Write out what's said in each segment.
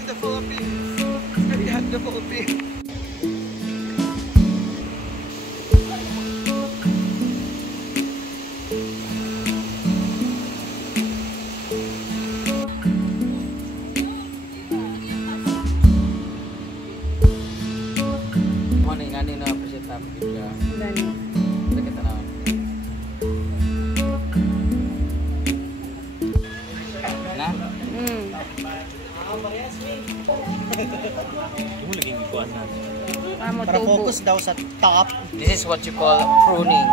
in the Philippines. We have the Philippines. Mana yang ada nak persiapan juga. Kita kata nak. Nah. Kamu lagi kuasa. Para focus daw sa top. This is what you call pruning.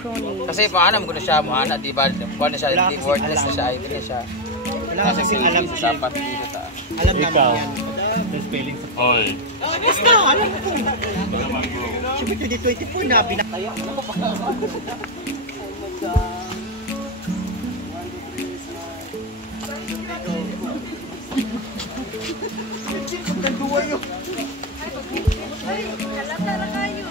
Pruning. Kasi paano mo siya mo anak di ba? Paano siya di worthless na siya, hindi na siya. Wala kasi alam sa sapat dito ta. Alam namin yan. The spelling sa oy. Yes na, alam ko. Siyempre 2024 na binakaya. Oh my God. Nagduwa yun. Halata kayo.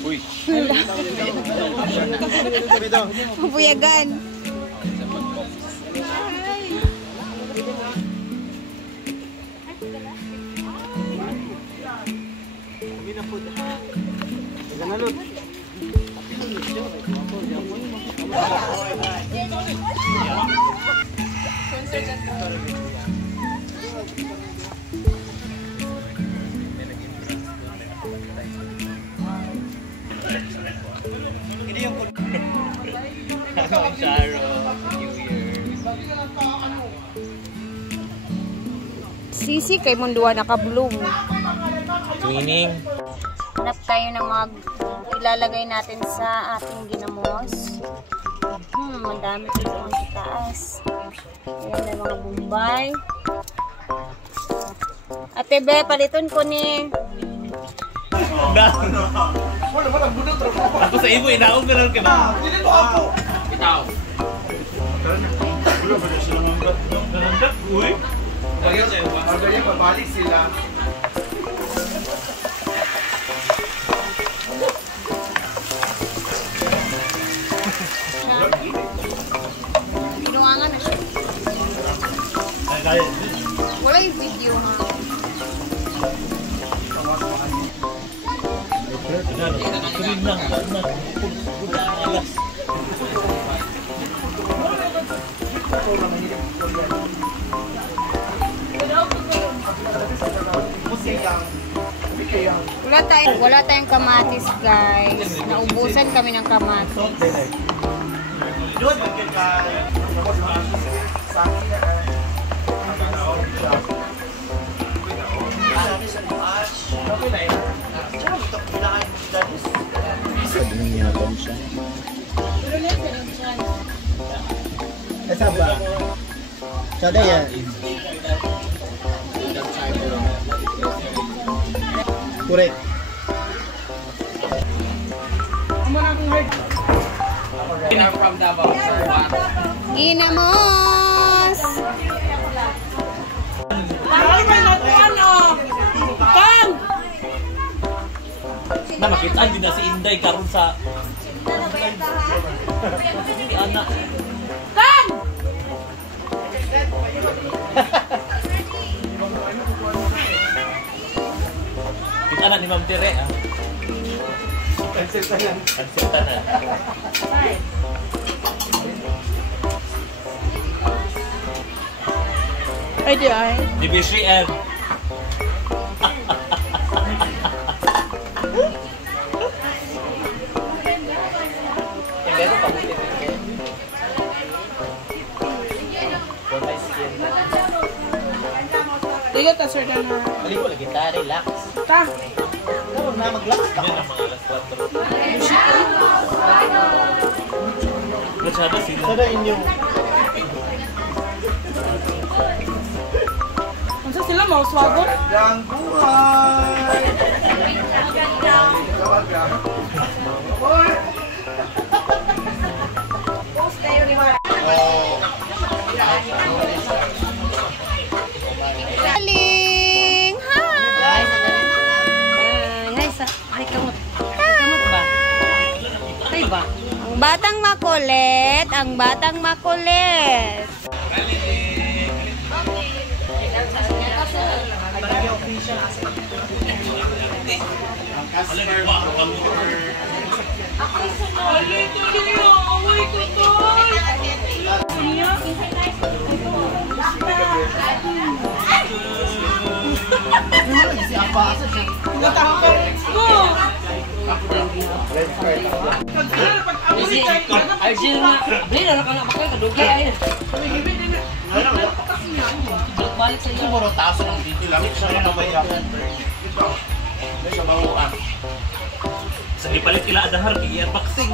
Uy. Pupuyagan. Ini yung Sisi kay Mundua naka-bloom. Twinning. Hanap tayo ng mga ilalagay natin sa ating ginamos. Madami dito ang taas. Ayan ang mga bumbay. Ate Be, paliton ko ni. Ako sa ibo, inaog ka lang ka na. Dito ako. Ikaw. Nananggap, uy. Magaling pabalik sila. Pinuangan na siya. Wala yung video ha. Kunin lang. Alas. Wala tayong kamatis, guys. Naubusan kami ng kamatis. Esa ba? Sada yan. Correct. From Davao, sir. Ginamos! Na makitaan din na si Inday karon sa si anak. Kita anak ni Ma'am Tere ah. Kansetan na. Ay, di ay. Di BCM. Dito ta, sir, na. Maligo lagi ta, relax. Ta. Huwag na mag-relax ka. Yan ang mga alas 4. Masyado sila. Sada inyo. Ano sila, mauswagon? Yang buhay! Galing! Hi! Hi! Hi! Kamot ba? Batang makulit, ang batang makulit. Siguro taso ng video lang. Siya na may sa bawaan. Sa ipalit kila adahar, iya boxing.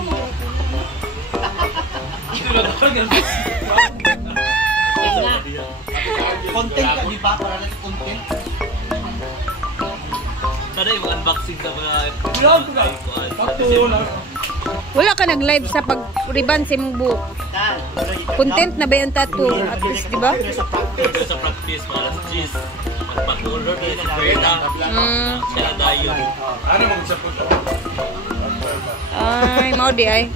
Content ka, di ba? Para na sa content. Sana yung unboxing sa mga... Wala ka nag-live sa pag-riban si mong buhok. Content na ba yung tattoo? At least, di ba? Sa practice, para sa cheese. Magpag-color din sa perla. Siya dayo. Ano mag-support? Ay, mau di ay.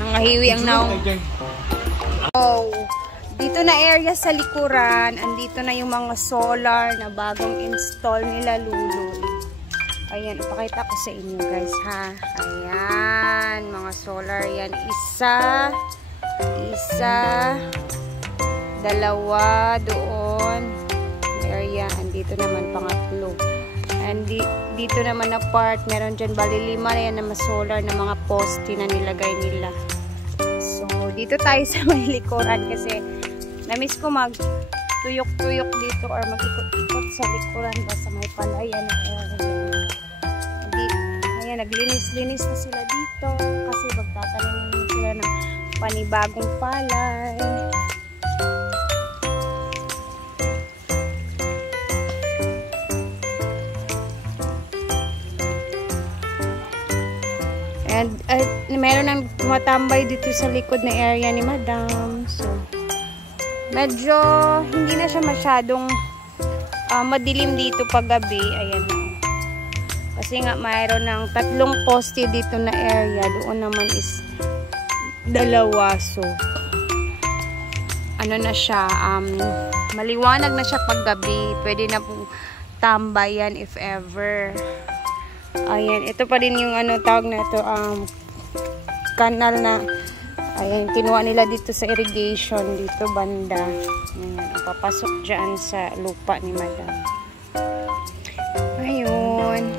Nangahiwi ang naong. Oh, dito na area sa likuran. Andito na yung mga solar na bagong install nila Lulu. Ayan, ipakita ko sa inyo guys ha. Ayan, mga solar yan. Isa, dalawa doon. Area, andito naman pangatlo. And dito naman na part, meron dyan bali 5 na yan na solar na mga poste na nilagay nila. So, dito tayo sa may likuran kasi na-miss ko mag-tuyok-tuyok dito or mag-ikot-ikot sa likuran ba sa may palayan na area. Ayan, naglinis-linis na sila dito kasi magtatanim sila ng panibagong palay. And meron nang tumatambay dito sa likod na area ni Madam. So, medyo hindi na siya masyadong madilim dito paggabi. Ayan na. Kasi nga mayroon ng 3 poste dito na area. Doon naman is 2. So, ano na siya, maliwanag na siya paggabi. Pwede na po tambayan if ever. Ayan, ito pa din yung ano tawag na ito, kanal na, ayan, kinuha nila dito sa irrigation, dito banda. Ayan, papasok dyan sa lupa ni Madam. Ayun.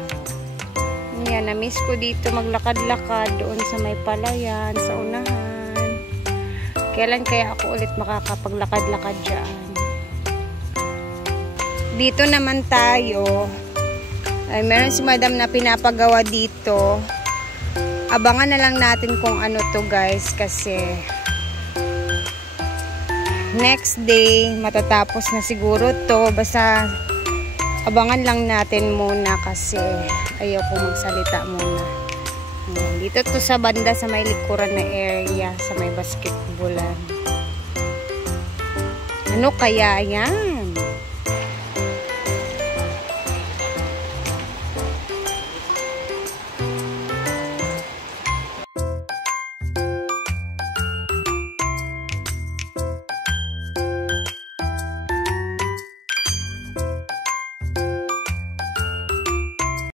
Ayan, na-miss ko dito maglakad-lakad doon sa may palayan, sa unahan. Kailan kaya ako ulit makakapaglakad-lakad dyan? Dito naman tayo. Ay, meron si Madam na pinapagawa dito. Abangan na lang natin kung ano to guys kasi next day matatapos na siguro to. Basta abangan lang natin muna kasi ayaw ko magsalita muna. Dito to sa banda sa may likuran na area sa may basketballan. Ano kaya yan?